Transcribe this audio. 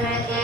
after.